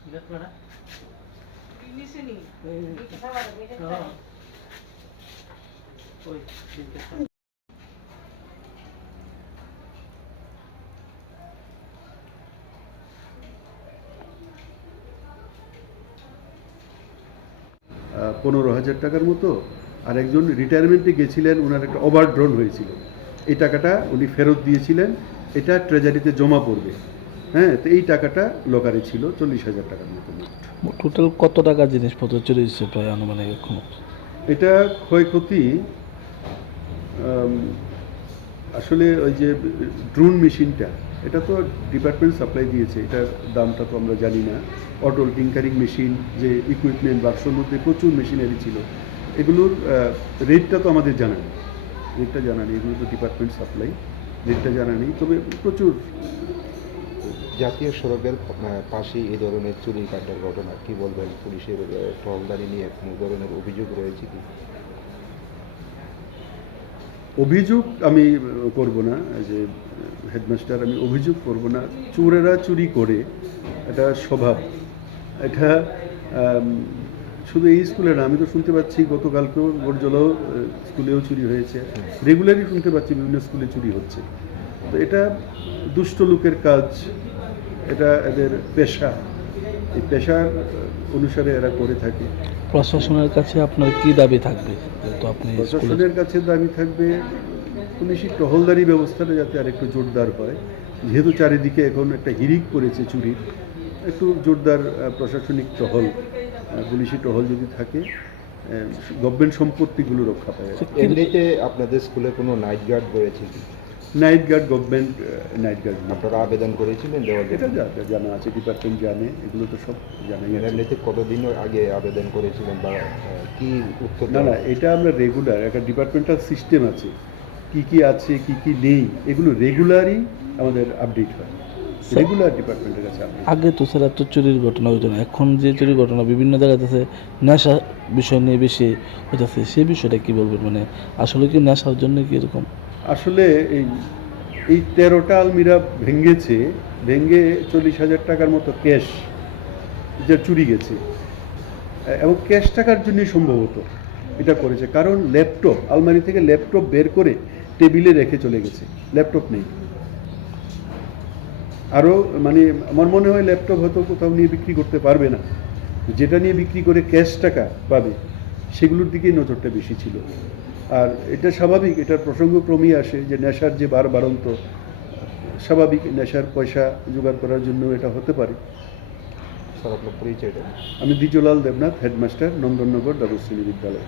15,000 টাকার মতো, আর একজন রিটায়ারমেন্টে গেছিলেন, ওনার একটা ওভারড্রন হয়েছিল, এই টাকাটা উনি ফেরত দিয়েছিলেন, এটা ট্রেজারিতে জমা পড়বে। হ্যাঁ, তো এই টাকাটা লকারে ছিল 40,000 টাকার মতো। টোটাল কত টাকা জিনিসপত্র চুরি হয়েছে প্রায় আনুমানিক এখন? এটা ক্ষয়ক্ষতি আসলে ওই যে ড্রোন মেশিনটা, এটা তো ডিপার্টমেন্ট সাপ্লাই দিয়েছে, এটার দামটা তো আমরা জানি না। অটল টিঙ্কারিং মেশিন, যে ইকুইপমেন্ট বাক্সর মধ্যে প্রচুর মেশিনারি ছিল, এগুলোর রেটটা তো আমাদের জানা নেই, রেটটা জানা নেই, এগুলো তো ডিপার্টমেন্ট সাপ্লাই, রেটটা জানা নেই, তবে প্রচুর। জাতীয় সড়কের পাশেই এই ধরনের চুরি কাণ্ডের ঘটনা, কি বলবেন? পুলিশের টহলদারি নিয়ে কোনো ধরনের অভিযোগ রয়েছে কি? অভিযোগ আমি করব না, যে হেডমাস্টার, আমি অভিযোগ করব না। চোরেরা চুরি করে, এটা স্বভাব। এটা শুধু এই স্কুলে না, আমি তো শুনতে পাচ্ছি গতকালকেও বড়জলাও স্কুলেও চুরি হয়েছে, রেগুলারই শুনতে পাচ্ছি বিভিন্ন স্কুলে চুরি হচ্ছে। তো এটা দুষ্ট লোকের কাজ, এটা এদের পেশা, এই পেশার অনুসারে এরা করে থাকে। প্রশাসনের কাছে আপনার কি দাবি থাকবে? তো আপনি প্রশাসনের কাছে দাবি থাকবে পুলিশি টহলদারি ব্যবস্থাটা যাতে আর একটু জোরদার হয়, যেহেতু চারিদিকে এখন একটা হিড়িক করেছে চুরির, একটু জোরদার প্রশাসনিক টহল, পুলিশি টহল যদি থাকে, গভর্নমেন্ট সম্পত্তিগুলো রক্ষা পায়। এমনিতে আপনাদের স্কুলে কোনো নাইট গার্ড রয়েছে কি? Night guard, government night guard আপনারা আবেদন করেছিলেন দেওয়ার জন্য? এটা জানা আছে, ডিপার্টমেন্ট জানে, এগুলো তো সব জানাই আছে। এমনিতে কতদিন আগে আবেদন করেছিলেন বা কি উত্তর? না, এটা আমরা রেগুলার, একটা ডিপার্টমেন্টাল সিস্টেম আছে, কি কি আছে কি কি নেই, এগুলো রেগুলারই আমাদের আপডেট হয়, রেগুলার ডিপার্টমেন্টের কাছে আপডেট। আগে তো স্যার এত চুরির ঘটনা হইতো না, এখন যে চুরির ঘটনা বিভিন্ন জায়গাতে নেশা বিষয় নিয়ে বেশি হইতেছে, সেই বিষয়টা কি বলবেন? মানে আসলে কি নেশার জন্য কি এরকম? আসলে এই 13টা আলমিরা ভেঙে 40,000 টাকার মতো ক্যাশ যা চুরি গেছে, এবং ক্যাশ টাকার জন্যই সম্ভবত এটা করেছে, কারণ ল্যাপটপ, আলমারি থেকে ল্যাপটপ বের করে টেবিলে রেখে চলে গেছে, ল্যাপটপ নেই। আরও মানে আমার মনে হয় ল্যাপটপ হয়তো কোথাও নিয়ে বিক্রি করতে পারবে না, যেটা নিয়ে বিক্রি করে ক্যাশ টাকা পাবে সেগুলোর দিকেই নজরটা বেশি ছিল। আর এটা স্বাভাবিক, এটার প্রসঙ্গক্রমেই আসে যে নেশার যে বাড়ন্ত, স্বাভাবিক, নেশার পয়সা জোগাড় করার জন্য এটা হতে পারে। স্যার, আপনার পরিচয়টা? আমি দ্বিজলাল দেবনাথ, হেডমাস্টার, নন্দননগর দ্বাদশ শ্রেণী বিদ্যালয়।